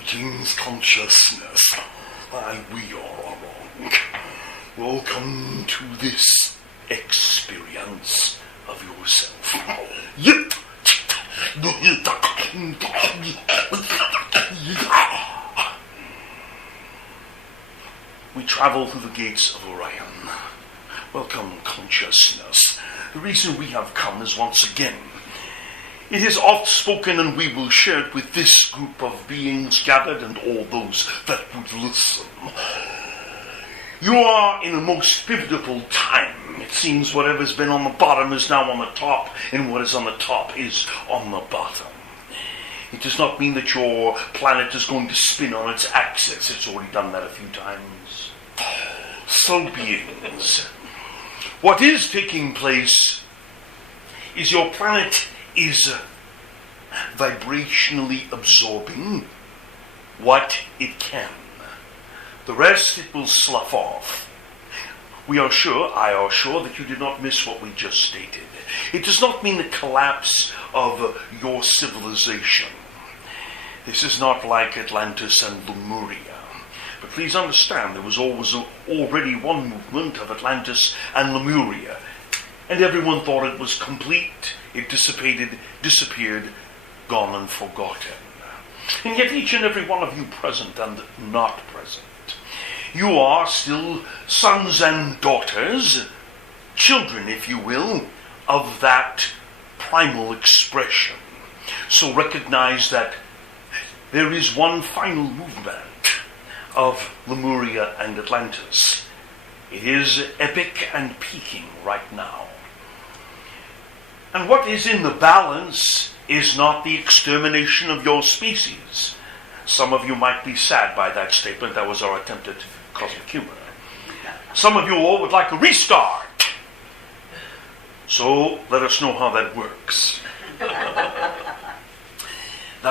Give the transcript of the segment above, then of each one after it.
Greetings, consciousness, and we are along. Welcome to this experience of yourself. We travel through the gates of Orion. Welcome, consciousness. The reason we have come is once again, it is oft spoken, and we will share it with this group of beings gathered and all those that would listen. You are in a most pivotal time. It seems whatever's been on the bottom is now on the top, and what is on the top is on the bottom. It does not mean that your planet is going to spin on its axis. It's already done that a few times. So, beings, what is taking place is your planet is vibrationally absorbing what it can. The rest it will slough off. I are sure that you did not miss what we just stated. It does not mean the collapse of your civilization. This is not like Atlantis and Lemuria. But please understand, there was already one movement of Atlantis and Lemuria, and everyone thought it was complete. It dissipated, disappeared, gone and forgotten. And yet each and every one of you present and not present, you are still sons and daughters, children, if you will, of that primal expression. So recognize that there is one final movement of Lemuria and Atlantis. It is epic and peaking right now. And what is in the balance is not the extermination of your species. Some of you might be sad by that statement. That was our attempt at cosmic humor. Some of you all would like a restart. So let us know how that works. That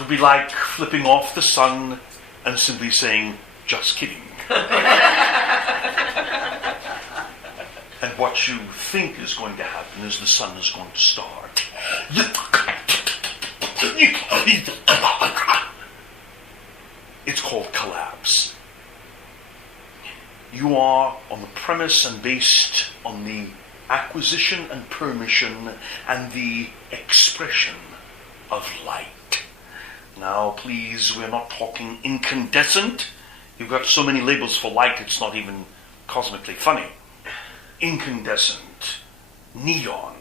would be like flipping off the sun and simply saying, just kidding. And what you think is going to happen is the sun is going to start. It's called collapse. You are on the premise and based on the acquisition and permission and the expression of light. Now, please, we're not talking incandescent. You've got so many labels for light, it's not even cosmically funny. Incandescent, neon,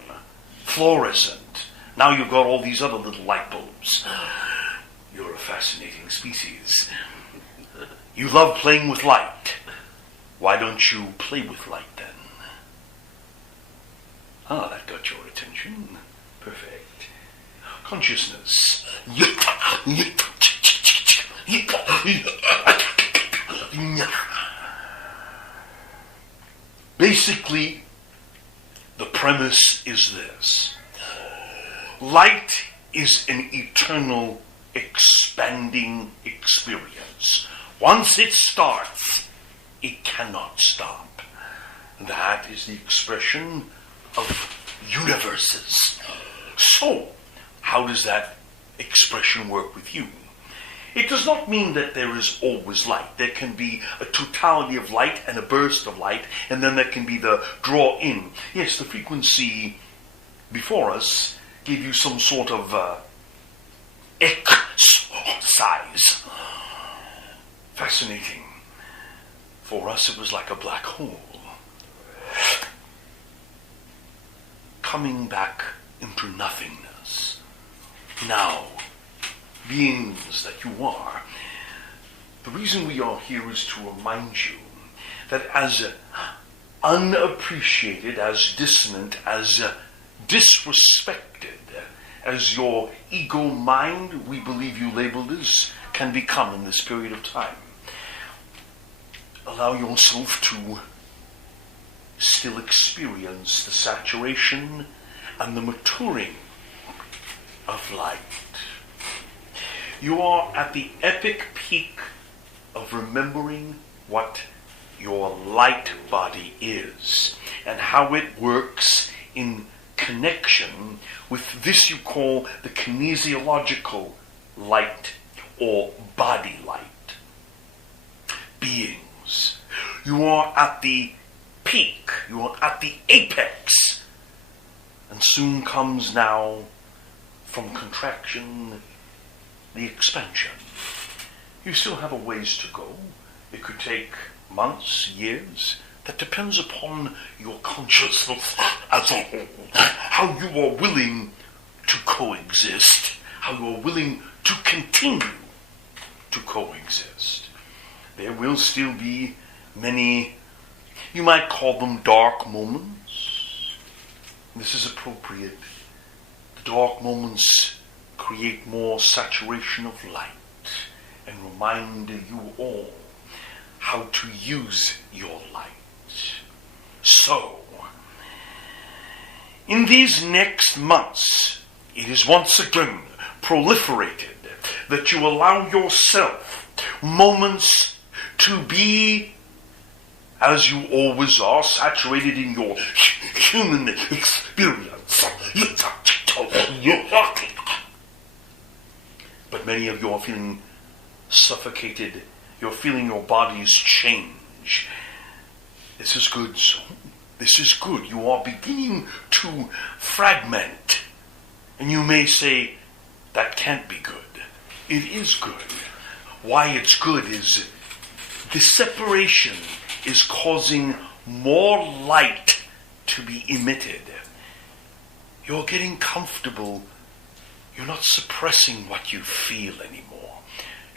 fluorescent. Now you've got all these other little light bulbs. You're a fascinating species. You love playing with light. Why don't you play with light then? Ah, that got your attention. Perfect. Consciousness. Basically, the premise is this. Light is an eternal, expanding experience. Once it starts, it cannot stop. That is the expression of universes. So, how does that expression work with you? It does not mean that there is always light. There can be a totality of light and a burst of light, and then there can be the draw in. Yes, the frequency before us gave you some sort of exercise. Fascinating. For us, it was like a black hole. Coming back into nothingness. Now, beings that you are, the reason we are here is to remind you that as unappreciated, as dissonant, as disrespected as your ego mind, we believe you labeled as, can become in this period of time. Allow yourself to still experience the saturation and the maturing of light. You are at the epic peak of remembering what your light body is and how it works in connection with this you call the kinesiological light or body light. Beings, you are at the peak, you are at the apex, and soon comes now from contraction the expansion. You still have a ways to go. It could take months, years. That depends upon your consciousness as a whole. How you are willing to coexist. How you are willing to continue to coexist. There will still be many, you might call them dark moments. This is appropriate. The dark moments create more saturation of light and remind you all how to use your light. So, in these next months, it is once again proliferated that you allow yourself moments to be, as you always are, saturated in your human experience. But many of you are feeling suffocated. You're feeling your bodies change. This is good, son. This is good. You are beginning to fragment. And you may say, that can't be good. It is good. Why it's good is the separation is causing more light to be emitted. You're getting comfortable. You're not suppressing what you feel anymore.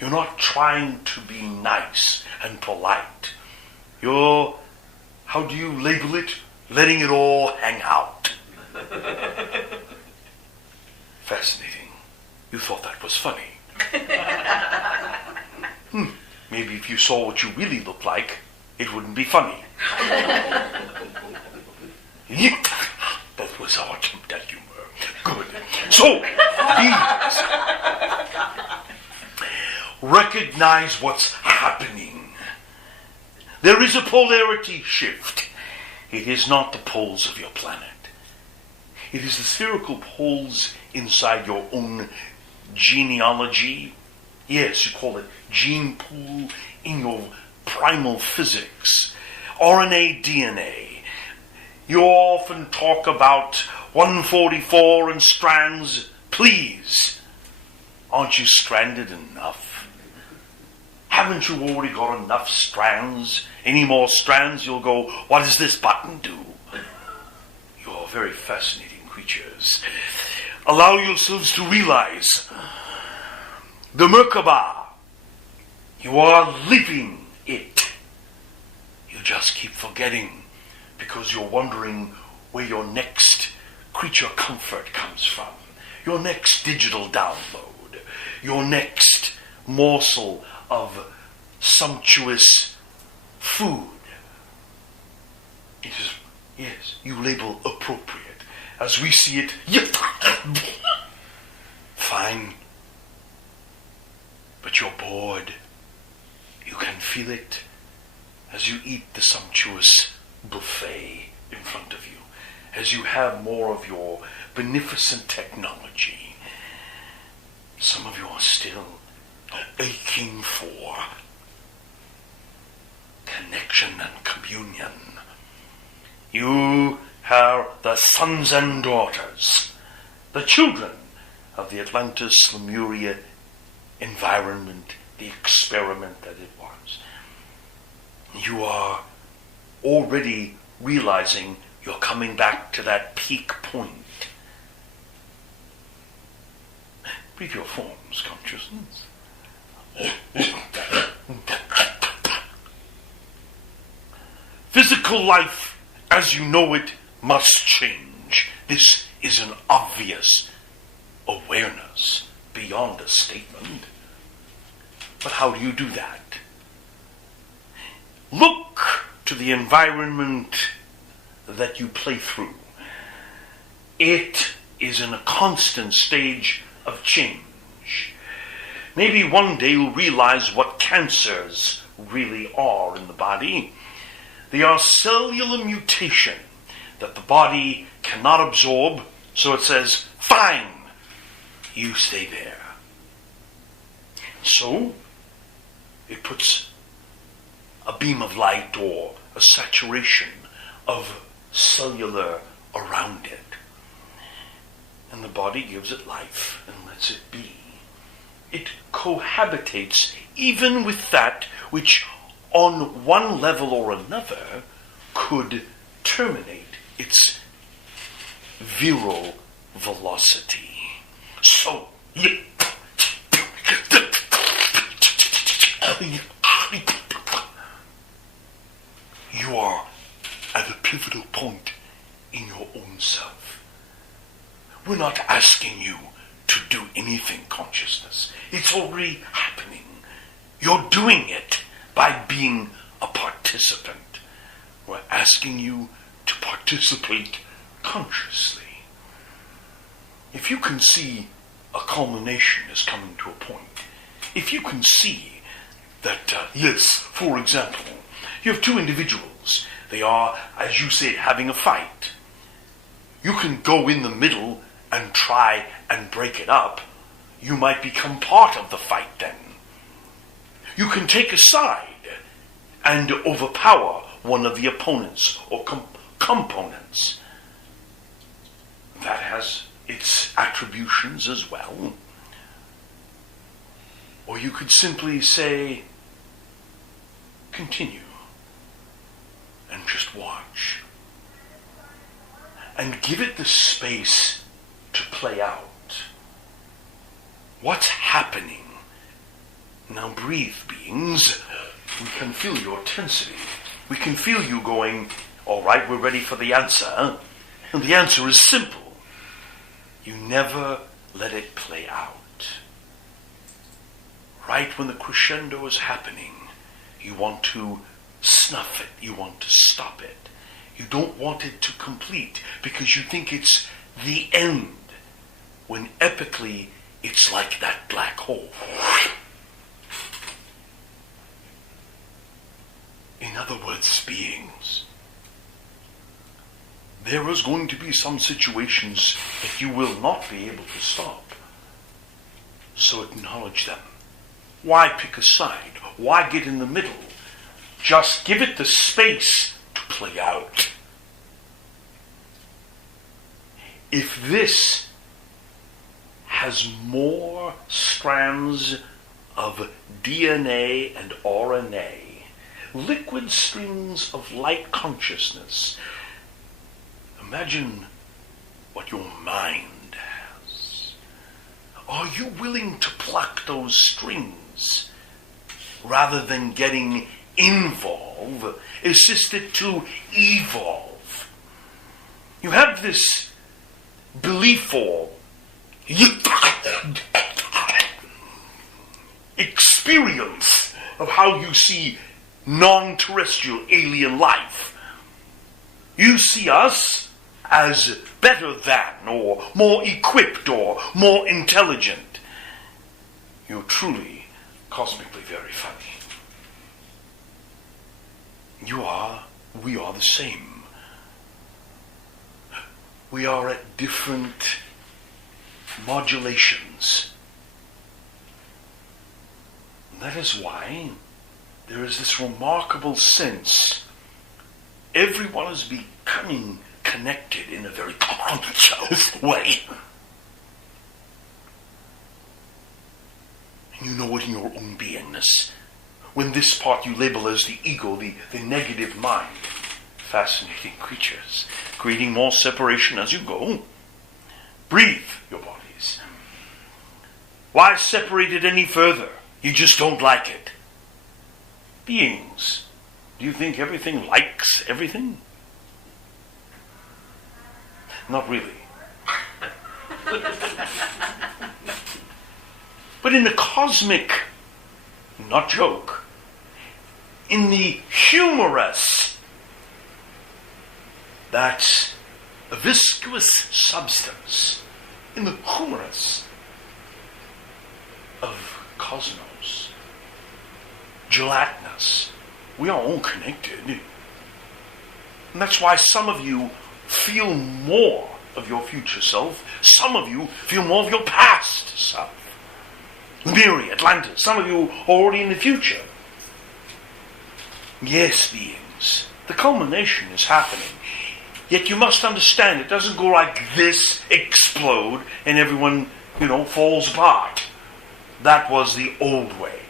You're not trying to be nice and polite. You're, how do you label it? Letting it all hang out. Fascinating. You thought that was funny. Maybe if you saw what you really looked like, it wouldn't be funny. That was our attempt at humor. Good. So, please, recognize what's happening. There is a polarity shift. It is not the poles of your planet. It is the spherical poles inside your own genealogy. Yes, you call it gene pool in your primal physics. RNA, DNA. You often talk about 144 and strands. Please, aren't you stranded enough? Haven't you already got enough strands? Any more strands, you'll go, what does this button do? You're very fascinating creatures. Allow yourselves to realize the Merkaba. You are living it. You just keep forgetting because you're wondering where your next creature comfort comes from. Your next digital download. Your next morsel of sumptuous food. It is, yes, you label appropriate. As we see it, fine. But you're bored. You can feel it as you eat the sumptuous buffet in front of you. As you have more of your beneficent technology. Some of you are still aching for connection and communion. You are the sons and daughters, the children of the Atlantis Lemuria environment, the experiment that it was. You are already realizing you're coming back to that peak point. Breathe your forms, consciousness. Physical life, as you know it, must change. This is an obvious awareness beyond a statement. But how do you do that? Look to the environment that you play through. It is in a constant stage of change. Maybe one day you'll realize what cancers really are in the body. They are cellular mutation that the body cannot absorb, so it says, fine, you stay there. So, it puts a beam of light or a saturation of cellular around it. And the body gives it life and lets it be. It cohabitates even with that which on one level or another could terminate its viral velocity. So, you are at a pivotal point in your own self. We're not asking you to do anything, consciousness. It's already happening. You're doing it by being a participant. We're asking you to participate consciously. If you can see a culmination is coming to a point, if you can see that, yes, for example, you have two individuals. They are, as you said, having a fight. You can go in the middle and try and break it up. You might become part of the fight then. You can take a side and overpower one of the opponents or components. That has its attributions as well. Or you could simply say, continue and just watch. And give it the space to play out. What's happening? Now breathe, beings. We can feel your tensity. We can feel you going, all right, we're ready for the answer. And the answer is simple. You never let it play out. Right when the crescendo is happening, you want to snuff it. You want to stop it. You don't want it to complete because you think it's the end, when epically it's like that black hole. In other words, beings, there is going to be some situations that you will not be able to stop. So acknowledge them. Why pick a side? Why get in the middle? Just give it the space to play out. If this has more strands of DNA and RNA, liquid streams of light consciousness, imagine what your mind has. Are you willing to pluck those strings rather than getting involved, assist it to evolve? You have this belief or experience of how you see non-terrestrial alien life. You see us as better than, or more equipped, or more intelligent. You're truly cosmically very funny. We are the same. We are at different modulations. And that is why there is this remarkable sense everyone is becoming connected in a very conscious way. And you know it in your own beingness. When this part you label as the ego, the negative mind, fascinating creatures, creating more separation as you go. Breathe your bodies. Why separate it any further? You just don't like it. Beings, do you think everything likes everything? Not really. But in the cosmic, not joke, in the humorous, that's a viscous substance, in the humorous of cosmos, gelatinous, we are all connected. And that's why some of you feel more of your future self, some of you feel more of your past self. Lemuria, Atlantis, some of you already in the future. Yes, beings, the culmination is happening. Yet you must understand, it doesn't go like this, explode, and everyone, falls apart. That was the old way.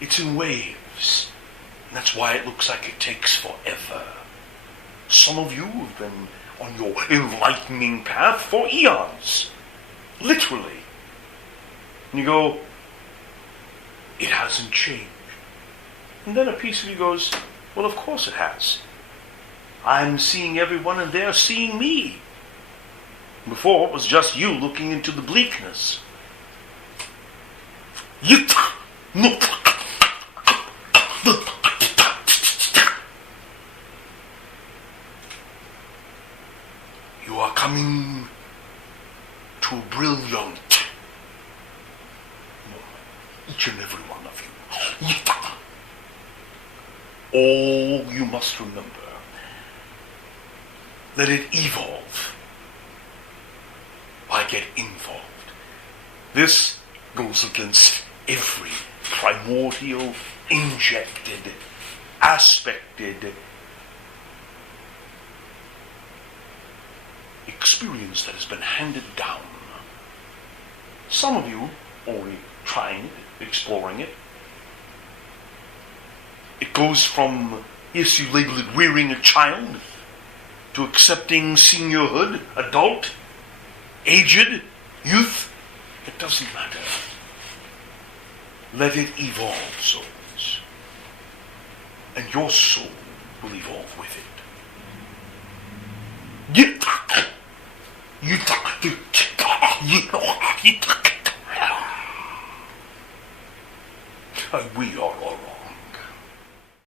It's in waves. And that's why it looks like it takes forever. Some of you have been on your enlightening path for eons. Literally. And you go, it hasn't changed. And then a piece of you goes, well, of course it has. I'm seeing everyone and they're seeing me. Before it was just you looking into the bleakness. You are coming to a brilliant moment. Each and every one of you. All you must remember. Let it evolve. I get involved. This goes against every primordial, injected, aspected experience that has been handed down. Some of you already trying it, exploring it. It goes from, yes, you label it rearing a child, to accepting seniorhood, adult, aged, youth. It doesn't matter. Let it evolve, souls. And your soul will evolve with it. We are all wrong.